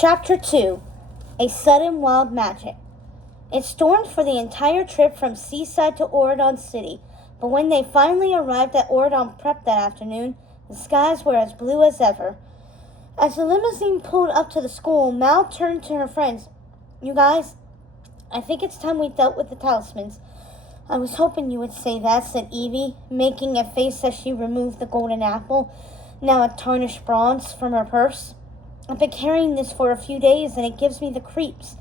Chapter 2. A Sudden Wild Magic. It stormed for the entire trip from Seaside to Oridon City, but when they finally arrived at Oridon Prep that afternoon, the skies were as blue as ever. As the limousine pulled up to the school, Mal turned to her friends. "You guys, I think it's time we dealt with the talismans." "I was hoping you would say that," said Evie, making a face as she removed the golden apple, now a tarnished bronze, from her purse. "I've been carrying this for a few days, and it gives me the creeps."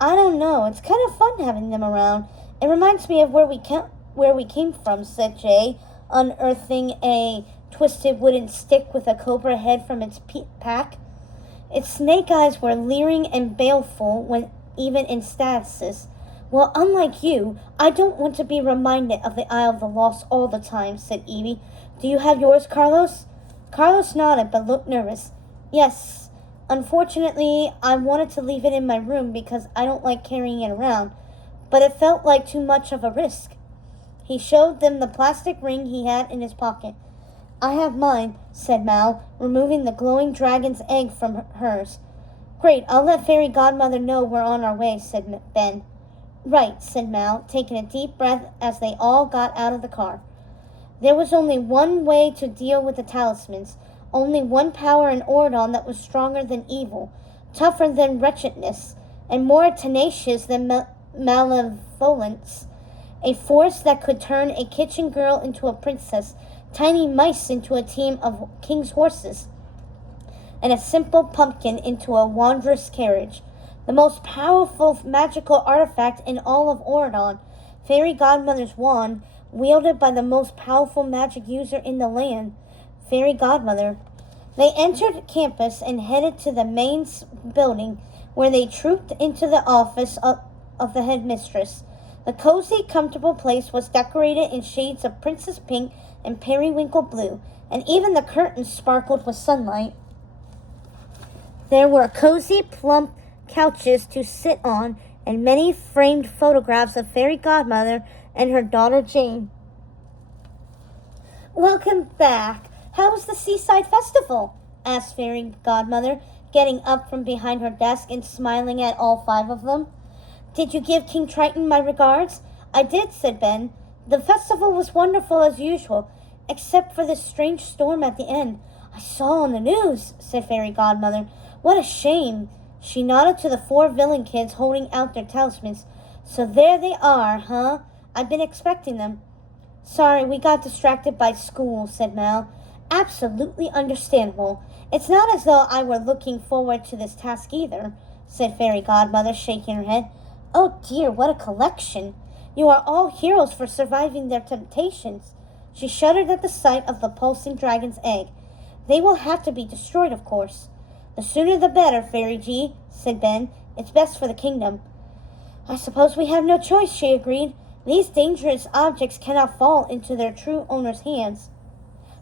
"I don't know. It's kind of fun having them around. It reminds me of where we came from," said Jay, unearthing a twisted wooden stick with a cobra head from its pack. Its snake eyes were leering and baleful when even in stasis. "Well, unlike you, I don't want to be reminded of the Isle of the Lost all the time," said Evie. "Do you have yours, Carlos?" Carlos nodded but looked nervous. "Yes. Unfortunately, I wanted to leave it in my room because I don't like carrying it around, but it felt like too much of a risk." He showed them the plastic ring he had in his pocket. "I have mine," said Mal, removing the glowing dragon's egg from hers. "Great, I'll let Fairy Godmother know we're on our way," said Ben. "Right," said Mal, taking a deep breath as they all got out of the car. There was only one way to deal with the talismans. Only one power in Oridon that was stronger than evil, tougher than wretchedness, and more tenacious than malevolence. A force that could turn a kitchen girl into a princess, tiny mice into a team of king's horses, and a simple pumpkin into a wondrous carriage. The most powerful magical artifact in all of Oridon, Fairy Godmother's wand, wielded by the most powerful magic user in the land, Fairy Godmother. They entered campus and headed to the main building, where they trooped into the office of the headmistress. The cozy, comfortable place was decorated in shades of Princess Pink and Periwinkle Blue, and even the curtains sparkled with sunlight. There were cozy, plump couches to sit on, and many framed photographs of Fairy Godmother and her daughter Jane. "Welcome back. How was the Seaside Festival?" asked Fairy Godmother, getting up from behind her desk and smiling at all five of them. "Did you give King Triton my regards?" "I did," said Ben. "The festival was wonderful as usual, except for this strange storm at the end. I saw on the news," said Fairy Godmother. "What a shame." She nodded to the four villain kids holding out their talismans. "So there they are, huh? I've been expecting them." "Sorry, we got distracted by school," said Mal. "Absolutely understandable. It's not as though I were looking forward to this task either," said Fairy Godmother, shaking her head. "Oh dear, what a collection. You are all heroes for surviving their temptations." She shuddered at the sight of the pulsing dragon's egg. "They will have to be destroyed, of course." "The sooner the better, Fairy G," said Ben. "It's best for the kingdom." "I suppose we have no choice," she agreed. "These dangerous objects cannot fall into their true owner's hands.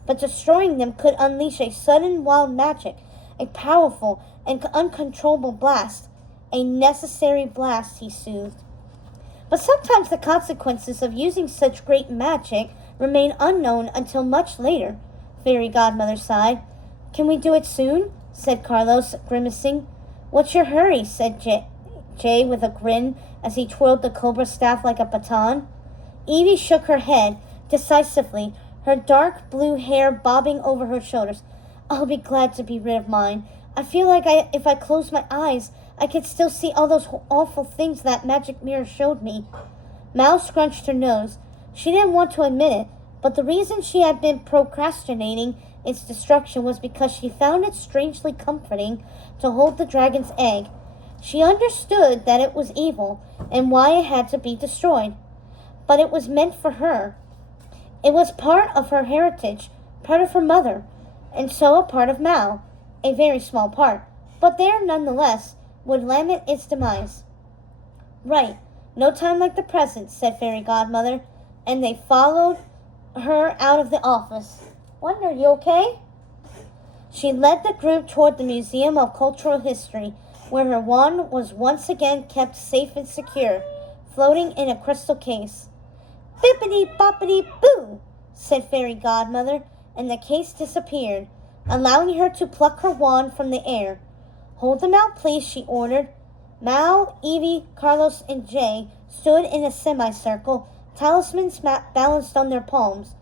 But destroying them could unleash a sudden wild magic, a powerful and uncontrollable blast. A necessary blast," he soothed. "But sometimes the consequences of using such great magic remain unknown until much later," Fairy Godmother sighed. "Can we do it soon?" said Carlos, grimacing. "What's your hurry?" said Jay with a grin as he twirled the cobra staff like a baton. Evie shook her head decisively, her dark blue hair bobbing over her shoulders. "I'll be glad to be rid of mine. I feel like if I closed my eyes, I could still see all those awful things that magic mirror showed me." Mal scrunched her nose. She didn't want to admit it, but the reason she had been procrastinating its destruction was because she found it strangely comforting to hold the dragon's egg. She understood that it was evil and why it had to be destroyed, but it was meant for her. It was part of her heritage, part of her mother, and so a part of Mal, a very small part, but there nonetheless, would lament its demise. "Right, no time like the present," said Fairy Godmother, and they followed her out of the office. "Wonder, you okay?" She led the group toward the Museum of Cultural History, where her wand was once again kept safe and secure, floating in a crystal case. "Bippity-boppity-boo," said Fairy Godmother, and the case disappeared, allowing her to pluck her wand from the air. Hold them out, please, she ordered. Mal, Evie, Carlos, and Jay stood in a semicircle, talismans balanced on their palms.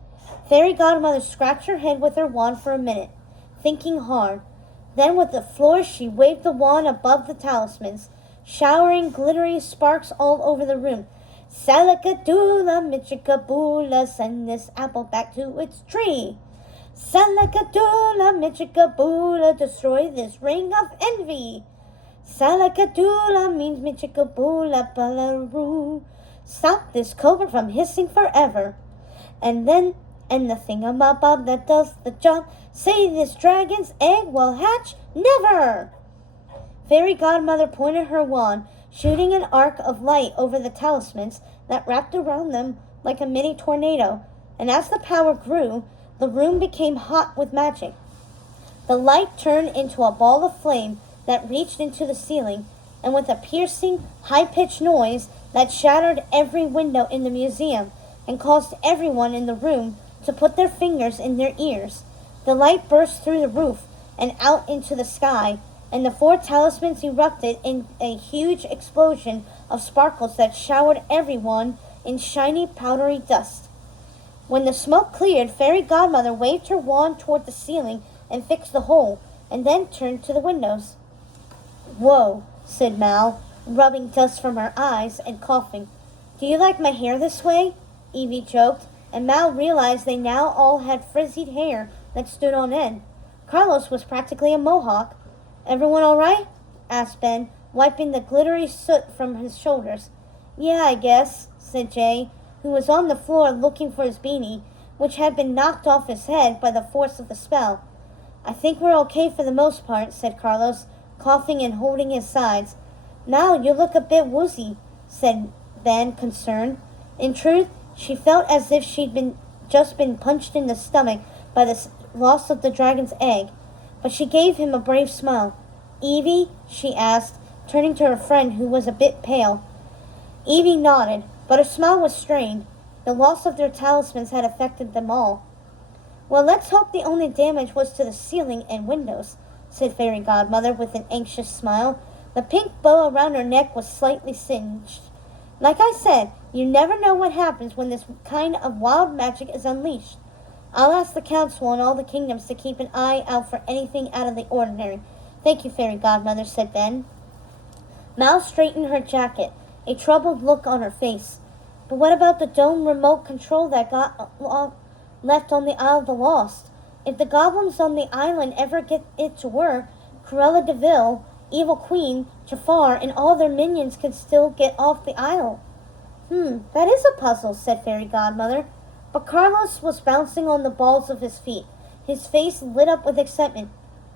Fairy Godmother scratched her head with her wand for a minute, thinking hard. Then with a flourish she waved the wand above the talismans, showering glittery sparks all over the room. Salakadoola, Michikaboola, send this apple back to its tree. Salakadoola, Michikaboola, destroy this ring of envy. Salakadoola means Michikaboola, Balaroo. Stop this cobra from hissing forever. And the thingamabob that does the job, say this dragon's egg will hatch never. Fairy Godmother pointed her wand, shooting an arc of light over the talismans that wrapped around them like a mini tornado, and as the power grew, the room became hot with magic. The light turned into a ball of flame that reached into the ceiling, and with a piercing, high-pitched noise that shattered every window in the museum and caused everyone in the room to put their fingers in their ears, the light burst through the roof and out into the sky, and the 4 talismans erupted in a huge explosion of sparkles that showered everyone in shiny, powdery dust. When the smoke cleared, Fairy Godmother waved her wand toward the ceiling and fixed the hole, and then turned to the windows. "Whoa," said Mal, rubbing dust from her eyes and coughing. "Do you like my hair this way?" Evie joked, and Mal realized they now all had frizzed hair that stood on end. Carlos was practically a mohawk. "Everyone all right?" asked Ben, wiping the glittery soot from his shoulders. "Yeah, I guess," said Jay, who was on the floor looking for his beanie, which had been knocked off his head by the force of the spell. "I think we're okay for the most part," said Carlos, coughing and holding his sides. "Mal, you look a bit woozy," said Ben, concerned. In truth, she felt as if she'd just been punched in the stomach by the loss of the dragon's egg, but she gave him a brave smile. "Evie?" she asked, turning to her friend, who was a bit pale. Evie nodded, but her smile was strained. The loss of their talismans had affected them all. "Well, let's hope the only damage was to the ceiling and windows," said Fairy Godmother with an anxious smile. The pink bow around her neck was slightly singed. "Like I said, you never know what happens when this kind of wild magic is unleashed. I'll ask the council and all the kingdoms to keep an eye out for anything out of the ordinary." "Thank you, Fairy Godmother," said Ben. Mal straightened her jacket, a troubled look on her face. "But what about the dome remote control that got left on the Isle of the Lost? If the goblins on the island ever get it to work, Cruella de Vil, Evil Queen, Jafar, and all their minions can still get off the isle." That is a puzzle," said Fairy Godmother. But Carlos was bouncing on the balls of his feet, his face lit up with excitement.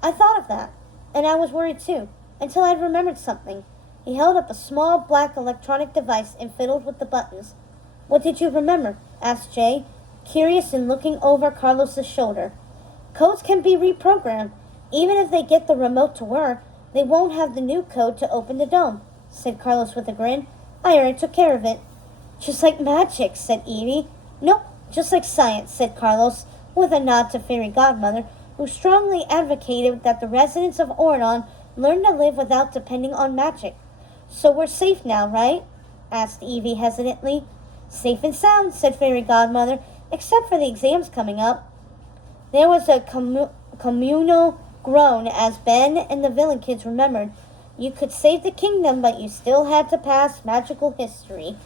"I thought of that, and I was worried too, until I remembered something." He held up a small black electronic device and fiddled with the buttons. "What did you remember?" asked Jay, curious and looking over Carlos's shoulder. "Codes can be reprogrammed. Even if they get the remote to work, they won't have the new code to open the dome," said Carlos with a grin. "I already took care of it." "Just like magic," said Evie. "Nope, just like science," said Carlos, with a nod to Fairy Godmother, who strongly advocated that the residents of Ordon learn to live without depending on magic. "So we're safe now, right?" asked Evie hesitantly. "Safe and sound," said Fairy Godmother, "except for the exams coming up." There was a communal groan as Ben and the villain kids remembered. You could save the kingdom, but you still had to pass magical history.